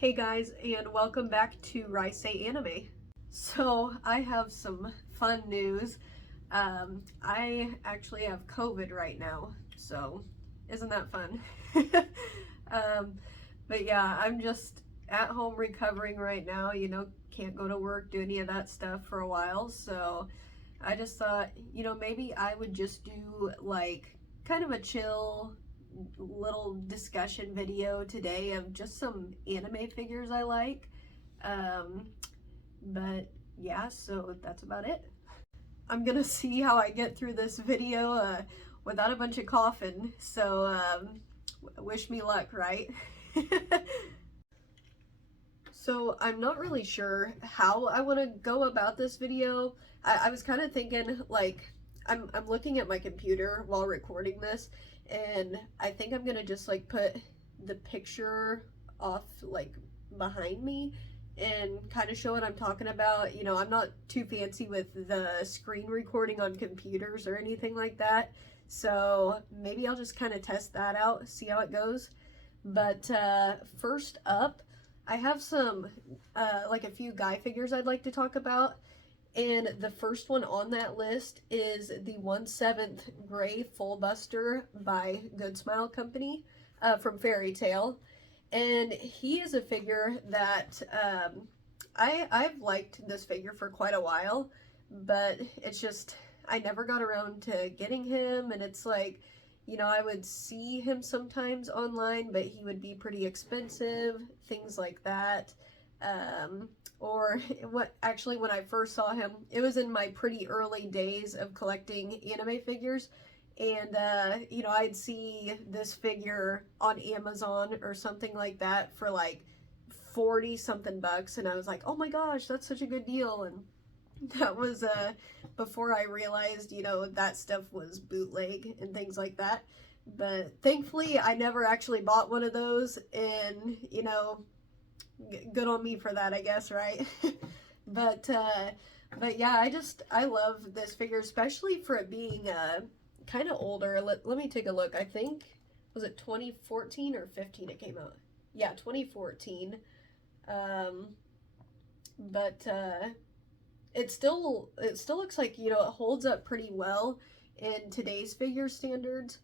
Hey guys, and welcome back to Say Anime. So, I have some fun news. I actually have COVID right now, so isn't that fun? um, but yeah, I'm just at home recovering right now, can't go to work, do any of that stuff for a while, so I just thought, maybe I would just do like kind of a chill little discussion video today of just some anime figures I like. Um, but yeah, so that's about it. I'm gonna see how I get through this video without a bunch of coughing. So wish me luck, right? So I'm not really sure how I want to go about this video. I was kind of thinking like I'm looking at my computer while recording this, and I think I'm gonna just like put the picture off like behind me and kind of show what I'm talking about. I'm not too fancy with the screen recording on computers or anything like that, so maybe I'll just kind of test that out, see how it goes. But first up, I have some, like a few guy figures I'd like to talk about. And the first one on that list is the 1/7 Gray Full Buster by Good Smile Company from Fairy Tail. And he is a figure that I've liked this figure for quite a while, but it's just, I never got around to getting him, and it's like, I would see him sometimes online, but he would be pretty expensive, things like that. Or what, actually, when I first saw him, it was in my pretty early days of collecting anime figures. And, I'd see this figure on Amazon or something like that for like 40 something bucks. And I was like, oh my gosh, that's such a good deal. And that was before I realized, that stuff was bootleg and things like that. But thankfully, I never actually bought one of those, and good on me for that, I guess, right? but yeah, I love this figure, especially for it being kind of older. Let me take a look. I think, was it 2014 or 15 it came out? Yeah, 2014. But it still looks like, it holds up pretty well in today's figure standards.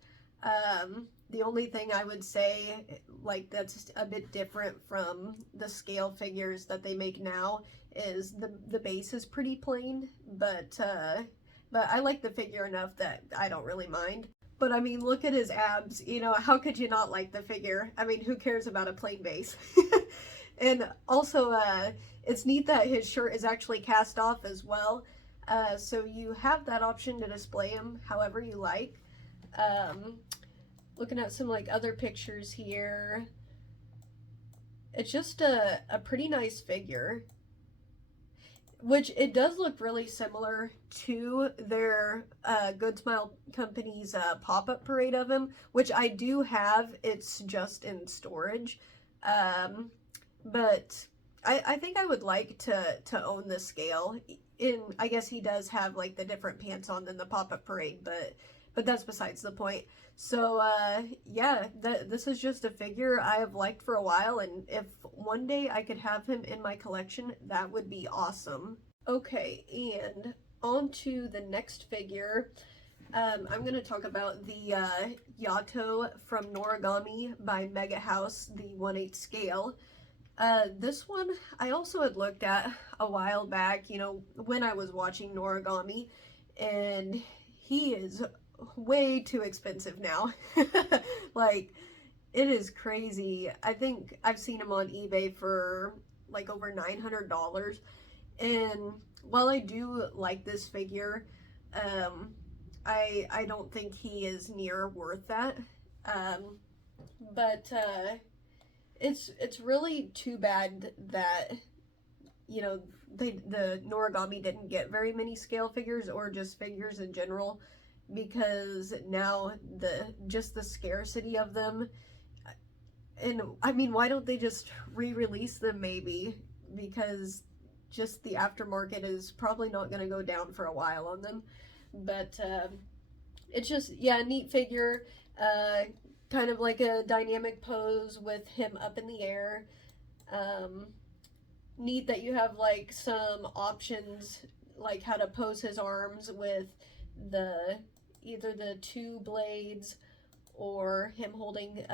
The only thing I would say, like, that's a bit different from the scale figures that they make now is the base is pretty plain, but I like the figure enough that I don't really mind. But I mean, look at his abs. How could you not like the figure? I mean, who cares about a plain base? And also, it's neat that his shirt is actually cast off as well. So you have that option to display him however you like. Looking at some like other pictures here, it's just a pretty nice figure, which it does look really similar to their Good Smile Company's pop-up parade of him, which I do have. It's just in storage. But I think I would like to own the scale. I guess he does have like the different pants on than the pop-up parade, but that's besides the point. So yeah, this is just a figure I have liked for a while, and if one day I could have him in my collection, that would be awesome. Okay, and on to the next figure. I'm going to talk about the Yato from Noragami by Mega House, the 1/8 scale. This one I also had looked at a while back, when I was watching Noragami, and he is way too expensive now. Like, it is crazy. I think I've seen him on eBay for like over $900. And while I do like this figure, I don't think he is near worth that. But it's really too bad that the Noragami didn't get very many scale figures or just figures in general, because now the scarcity of them, and I mean, why don't they just re-release them maybe, because just the aftermarket is probably not going to go down for a while on them. But it's just, yeah, a neat figure, kind of like a dynamic pose with him up in the air. Neat that you have like some options, like how to pose his arms with the either the two blades or him holding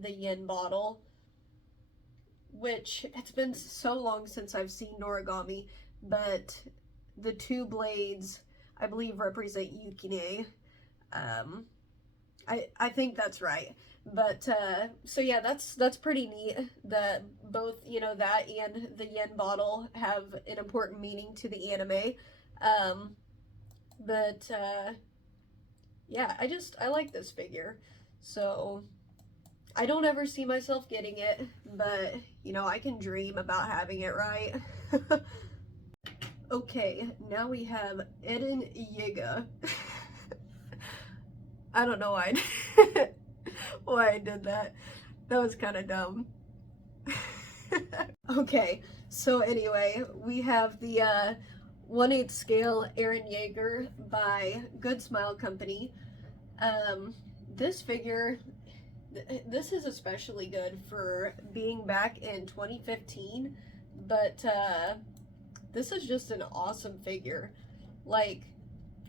the yin bottle, which it's been so long since I've seen Noragami, but the two blades I believe represent Yukine. Um, I think that's right. But so yeah, that's pretty neat that both, you know, that and the yen bottle have an important meaning to the anime. Um, but yeah, I like this figure. So I don't ever see myself getting it, but you know, I can dream about having it, right? Okay, now we have Eren Yeager. I don't know why why I did that. That was kind of dumb. Okay, so anyway, we have the 1/8 scale Eren Yeager by Good Smile Company. This figure, this is especially good for being back in 2015, but this is just an awesome figure. Like,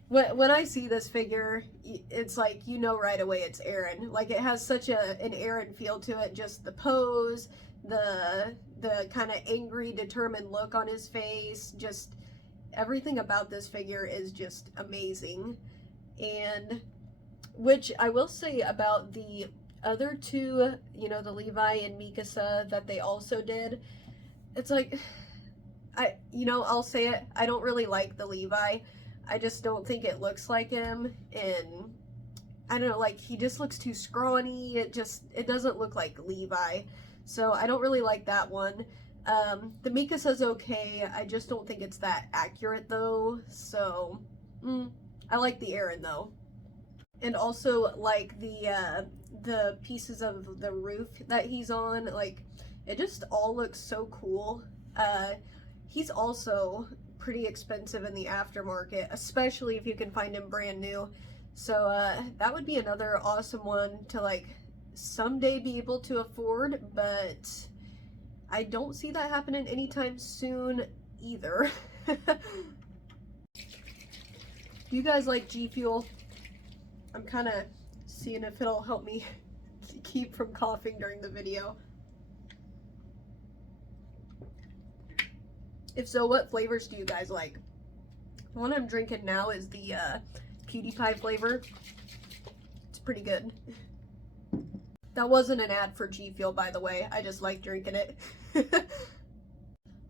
when I see this figure, it's like, you know right away it's Eren. Like, it has such an Eren feel to it. Just the pose, the kind of angry, determined look on his face. Just everything about this figure is just amazing. And which I will say about the other two, you know, the Levi and Mikasa that they also did, it's like, I'll say it, I don't really like the Levi. I just don't think it looks like him, and I don't know, like, he just looks too scrawny. It doesn't look like Levi, so I don't really like that one. The Mikasa's okay, I just don't think it's that accurate though, so I like the Eren though. And also, like, the pieces of the roof that he's on, like, it just all looks so cool. He's also pretty expensive in the aftermarket, especially if you can find him brand new. So that would be another awesome one to, like, someday be able to afford, but I don't see that happening anytime soon either. Do you guys like G Fuel? I'm kind of seeing if it'll help me keep from coughing during the video. If so, what flavors do you guys like? The one I'm drinking now is the PewDiePie flavor. It's pretty good. That wasn't an ad for G Fuel, by the way. I just like drinking it.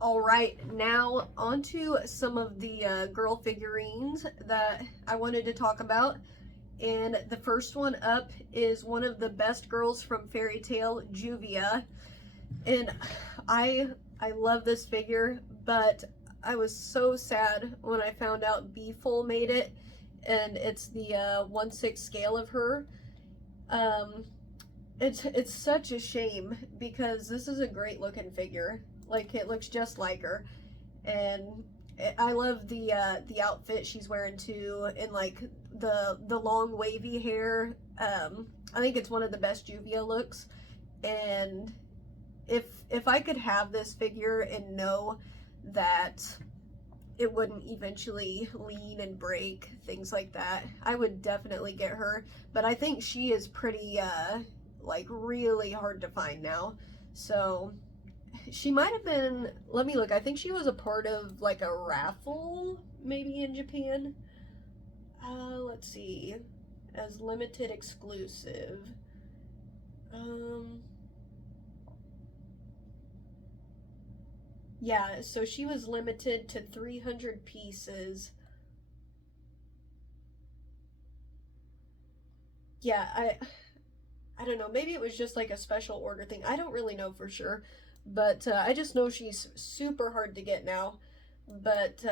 Alright, now onto some of the girl figurines that I wanted to talk about. And the first one up is one of the best girls from Fairy Tail, Juvia. And I love this figure, but I was so sad when I found out B-Full made it, and it's the 1/6 scale of her. It's such a shame because this is a great looking figure. Like, it looks just like her, and I love the outfit she's wearing too, and like the long wavy hair. I think it's one of the best Juvia looks, and if I could have this figure and know that it wouldn't eventually lean and break, things like that, I would definitely get her. But I think she is pretty like really hard to find now. So she might have been, let me look, I think she was a part of like a raffle maybe in Japan. Let's see, as limited exclusive. Yeah, so she was limited to 300 pieces. Yeah, I don't know, maybe it was just like a special order thing. I don't really know for sure, but I just know she's super hard to get now. But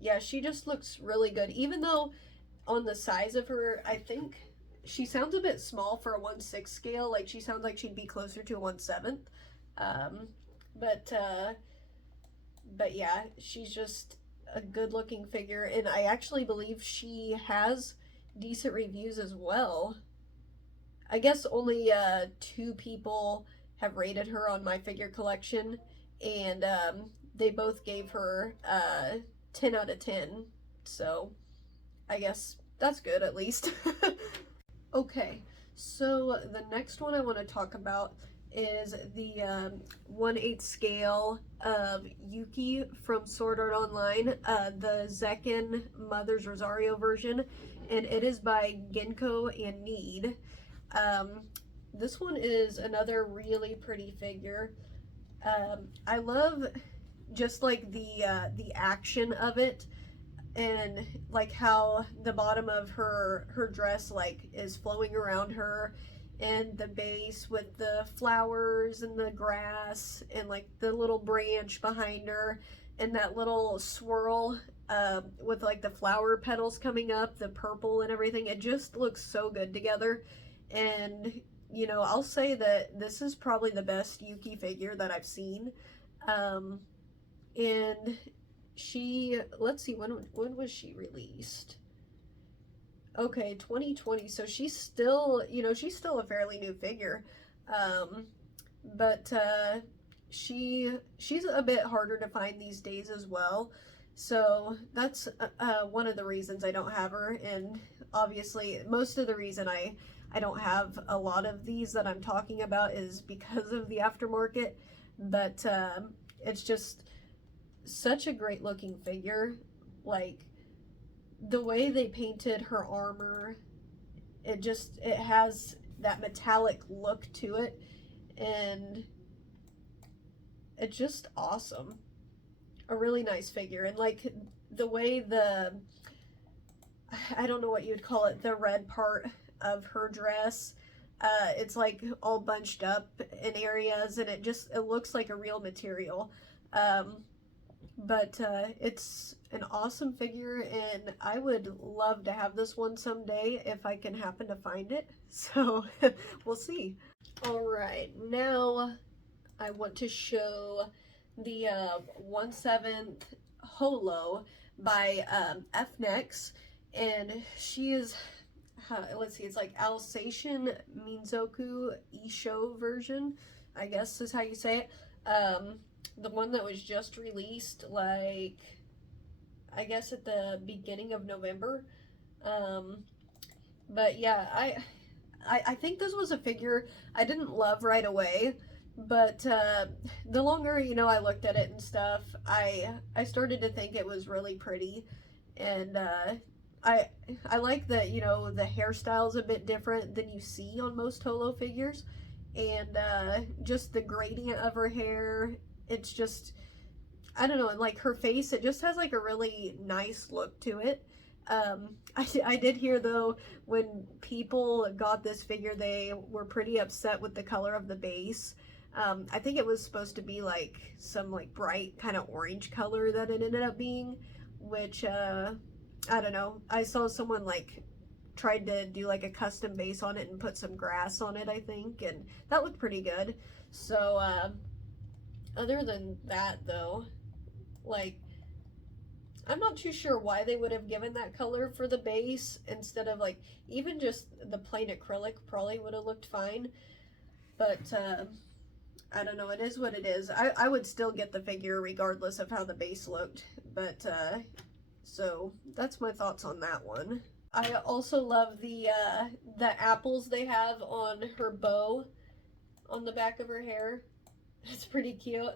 yeah, she just looks really good, even though on the size of her, I think she sounds a bit small for a 1/6 scale. Like, she sounds like she'd be closer to a 1/7. Um, but yeah, she's just a good looking figure, and I actually believe she has decent reviews as well. I guess only 2 people have rated her on my figure collection, and they both gave her 10 out of 10. So I guess that's good at least. Okay, so the next one I want to talk about is the 1/8 scale of Yuki from Sword Art Online, the Zekken Mother's Rosario version, and it is by Genko and Need. This one is another really pretty figure. I love just like the action of it, and like how the bottom of her dress like is flowing around her, and the base with the flowers and the grass and like the little branch behind her, and that little swirl with like the flower petals coming up, the purple and everything. It just looks so good together. And you know, I'll say that this is probably the best Yuki figure that I've seen. And she, let's see, when was she released? Okay, 2020. So she's still, you know, she's still a fairly new figure. But she's a bit harder to find these days as well. So that's one of the reasons I don't have her, and obviously most of the reason I don't have a lot of these that I'm talking about is because of the aftermarket. But it's just such a great looking figure. Like the way they painted her armor, it has that metallic look to it, and it's just awesome. A really nice figure. And like the way I don't know what you'd call it, the red part of her dress, it's like all bunched up in areas, and it looks like a real material. But it's an awesome figure, and I would love to have this one someday if I can happen to find it. So we'll see. Alright, now I want to show the 1/7 Holo by FNex, and she is, let's see, it's like Alsatian Minzoku Isho version, I guess is how you say it. The one that was just released, like, I guess at the beginning of November. But yeah, I think this was a figure I didn't love right away, but the longer, you know, I looked at it and stuff, I started to think it was really pretty. And I like that, you know, the hairstyle's a bit different than you see on most Holo figures, and just the gradient of her hair, it's just, I don't know, and like her face, it just has like a really nice look to it. I did hear though, when people got this figure, they were pretty upset with the color of the base. I think it was supposed to be like some like bright kind of orange color that it ended up being, which I don't know. I saw someone like tried to do like a custom base on it and put some grass on it, I think, and that looked pretty good. So other than that though, like, I'm not too sure why they would have given that color for the base instead of like even just the plain acrylic. Probably would have looked fine, but I don't know, it is what it is. I would still get the figure regardless of how the base looked, but so that's my thoughts on that one. I also love the apples they have on her bow on the back of her hair. It's pretty cute.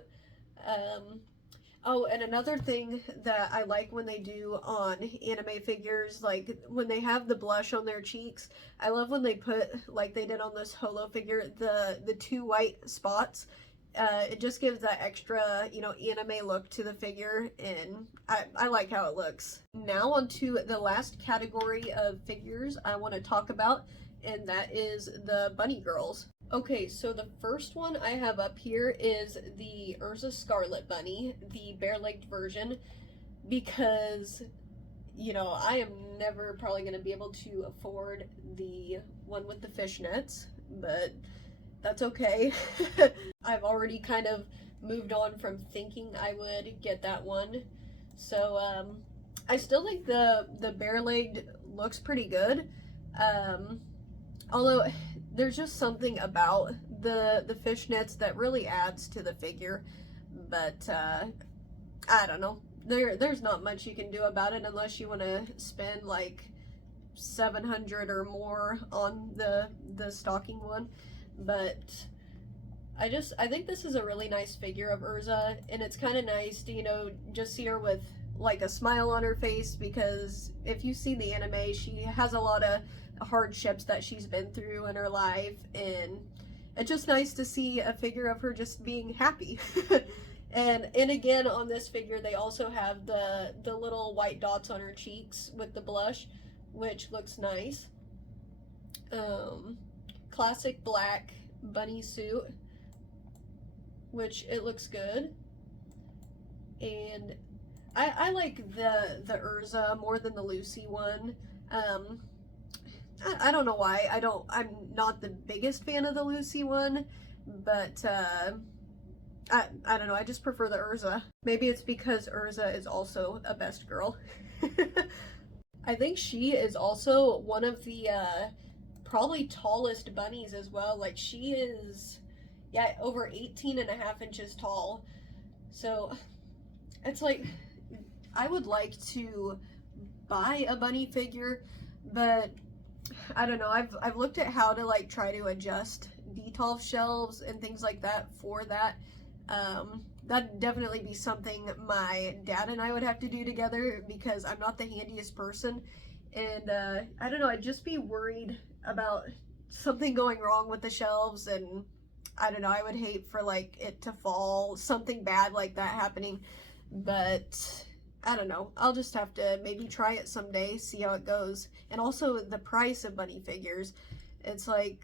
Oh, and another thing that I like when they do on anime figures, like when they have the blush on their cheeks, I love when they put, like they did on this Holo figure, the 2 white spots. It just gives that extra, you know, anime look to the figure, and I like how it looks. Now on to the last category of figures I want to talk about, and that is the bunny girls. Okay, so the first one I have up here is the Erza Scarlet Bunny, the bare-legged version, because, you know, I am never probably going to be able to afford the one with the fishnets, but that's okay. I've already kind of moved on from thinking I would get that one. So, I still think the bare-legged looks pretty good. Although there's just something about the fishnets that really adds to the figure. But I don't know. There's not much you can do about it unless you want to spend like 700 or more on the stocking one. But I think this is a really nice figure of Erza, and it's kind of nice to, you know, just see her with like a smile on her face, because if you see the anime, she has a lot of hardships that she's been through in her life, and it's just nice to see a figure of her just being happy. And again, on this figure, they also have the little white dots on her cheeks with the blush, which looks nice. Classic black bunny suit, which it looks good. And I like the Erza more than the Lucy one. I don't know why. I'm not the biggest fan of the Lucy one, but I don't know, I just prefer the Erza. Maybe it's because Erza is also a best girl. I think she is also one of the probably tallest bunnies as well. Like, she is, yeah, over 18.5 inches tall. So it's like, I would like to buy a bunny figure, but I don't know. I've looked at how to like try to adjust detail shelves and things like that for that. That'd definitely be something my dad and I would have to do together, because I'm not the handiest person, and I don't know, I'd just be worried about something going wrong with the shelves, and I don't know, I would hate for like it to fall, something bad like that happening. But I don't know, I'll just have to maybe try it someday, see how it goes. And also the price of bunny figures, it's like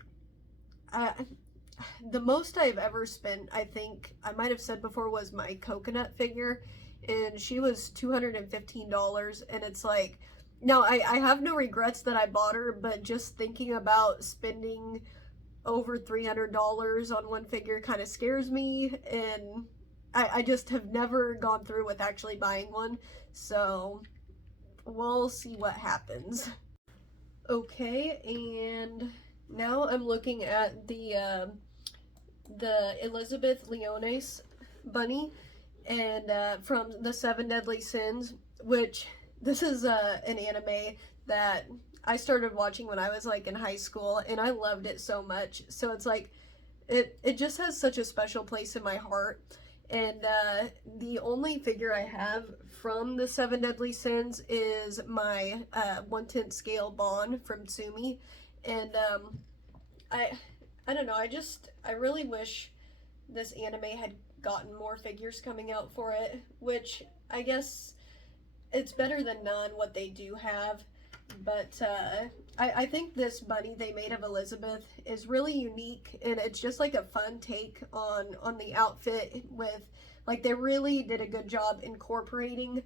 the most I've ever spent, I think I might have said before, was my coconut figure, and she was $215. And it's like, now I have no regrets that I bought her, but just thinking about spending over $300 on one figure kind of scares me, and I just have never gone through with actually buying one. So we'll see what happens. Okay, and now I'm looking at the Elizabeth Leones bunny, and from the Seven Deadly Sins, which this is an anime that I started watching when I was like in high school, and I loved it so much. So it's like, it just has such a special place in my heart. And the only figure I have from the Seven Deadly Sins is my 1/10 scale Bon from Tsumi. And I don't know, I really wish this anime had gotten more figures coming out for it, which I guess it's better than none what they do have. But I think this bunny they made of Elizabeth is really unique, and it's just like a fun take on the outfit. With like, they really did a good job incorporating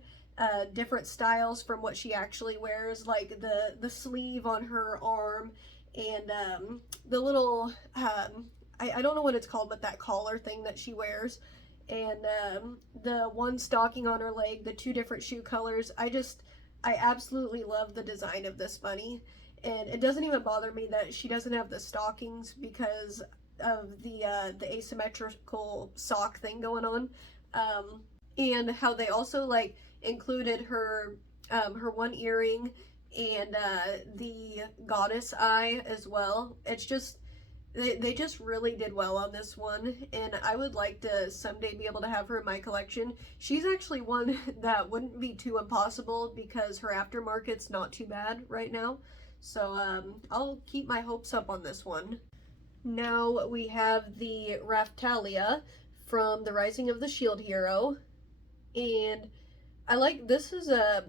different styles from what she actually wears, like the sleeve on her arm, and the little I don't know what it's called, but that collar thing that she wears, and the one stocking on her leg, the two different shoe colors. I absolutely love the design of this bunny, and it doesn't even bother me that she doesn't have the stockings because of the asymmetrical sock thing going on, and how they also like included her one earring and the goddess eye as well. It's just, they just really did well on this one, and I would like to someday be able to have her in my collection. She's actually one that wouldn't be too impossible, because her aftermarket's not too bad right now. So I'll keep my hopes up on this one. Now we have the Raphtalia from the Rising of the Shield Hero, and I like, this is a,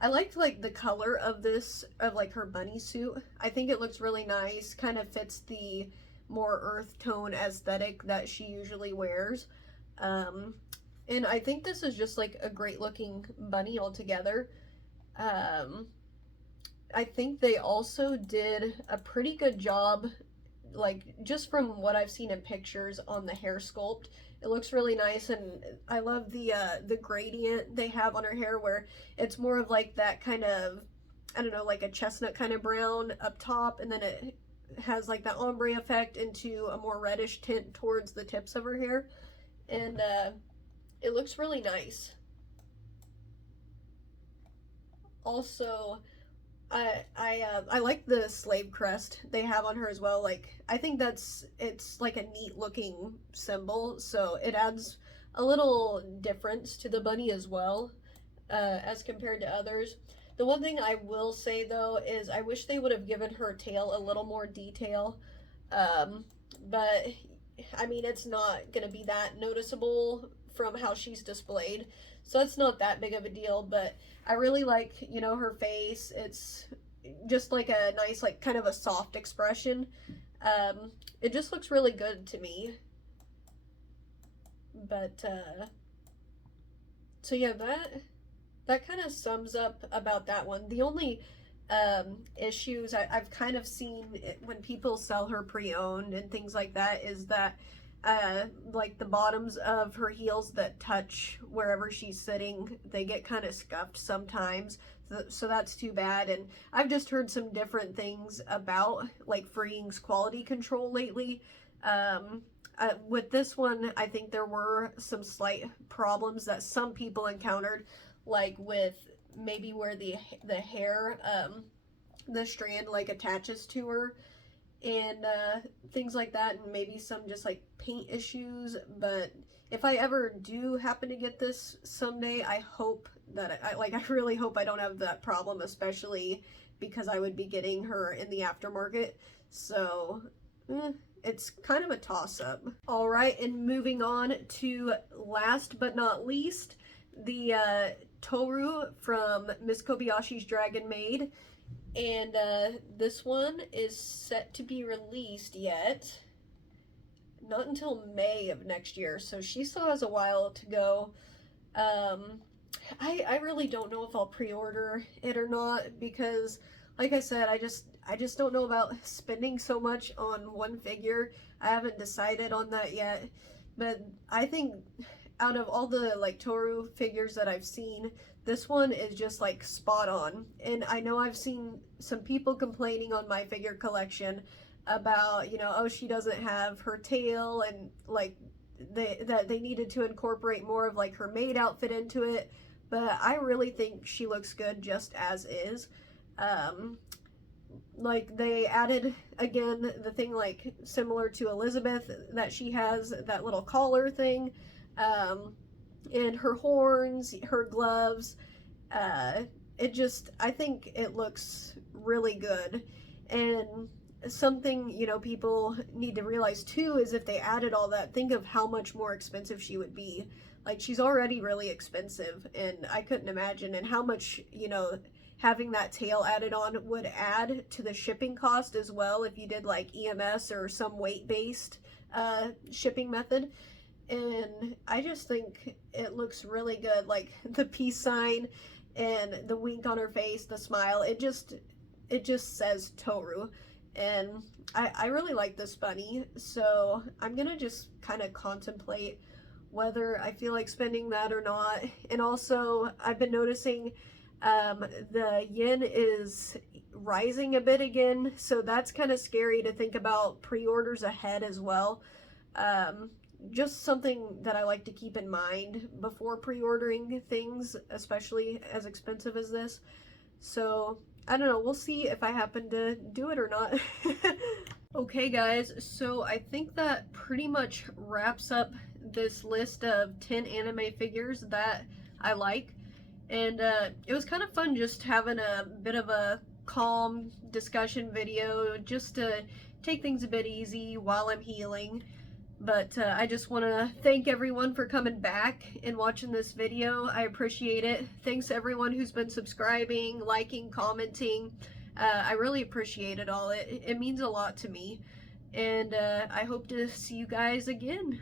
I liked like the color of this, of like her bunny suit. I think it looks really nice, kind of fits the more earth tone aesthetic that she usually wears. And I think this is just like a great looking bunny altogether. I think they also did a pretty good job, like just from what I've seen in pictures, on the hair sculpt. It looks really nice, and I love the gradient they have on her hair, where it's more of like that kind of, I don't know, like a chestnut kind of brown up top, and then it has like that ombre effect into a more reddish tint towards the tips of her hair, and it looks really nice. Also, I like the slave crest they have on her as well. Like, I think it's like a neat looking symbol, so it adds a little difference to the bunny as well, as compared to others. The one thing I will say though is I wish they would have given her tail a little more detail, but I mean, it's not gonna be that noticeable from how she's displayed, so it's not that big of a deal. But I really like, you know, her face. It's just like a nice, like kind of a soft expression. It just looks really good to me. But so yeah, that kind of sums up about that one. The only issues I've kind of seen when people sell her pre-owned and things like that is that like the bottoms of her heels that touch wherever she's sitting, they get kind of scuffed sometimes, so that's too bad. And I've just heard some different things about like Freeing's quality control lately. With this one, I think there were some slight problems that some people encountered, like with maybe where the hair, the strand like attaches to her, and things like that, and maybe some just like paint issues. But if I ever do happen to get this someday, I hope that I really hope I don't have that problem, especially because I would be getting her in the aftermarket. So it's kind of a toss-up. All right, and moving on to last but not least, the Tohru from Miss Kobayashi's Dragon Maid. And this one is set to be released yet not until May of next year, so she still has a while to go. I really don't know if I'll pre-order it or not, because like I said, I just don't know about spending so much on one figure. I haven't decided on that yet, but I think out of all the like Tohru figures that I've seen, this one is just like spot on. And I know I've seen some people complaining on my figure collection about, you know, oh, she doesn't have her tail, and like that they needed to incorporate more of like her maid outfit into it. But I really think she looks good just as is. Like they added again the thing like similar to Elizabeth that she has, that little collar thing, and her horns, her gloves. I think it looks really good. And something, you know, people need to realize too is if they added all that, think of how much more expensive she would be. Like, she's already really expensive, and I couldn't imagine, and how much, you know, having that tail added on would add to the shipping cost as well if you did like EMS or some weight-based shipping method. And I just think it looks really good. Like the peace sign and the wink on her face, the smile, it just says Tohru. And I really like this bunny, so I'm gonna just kind of contemplate whether I feel like spending that or not. And also, I've been noticing the yen is rising a bit again, so that's kind of scary to think about pre-orders ahead as well. Just something that I like to keep in mind before pre-ordering things, especially as expensive as this. So I don't know, we'll see if I happen to do it or not. Okay guys, so I think that pretty much wraps up this list of 10 anime figures that I like. And it was kind of fun just having a bit of a calm discussion video, just to take things a bit easy while I'm healing. But I just want to thank everyone for coming back and watching this video. I appreciate it. Thanks to everyone who's been subscribing, liking, commenting. I really appreciate it all. It means a lot to me. And I hope to see you guys again.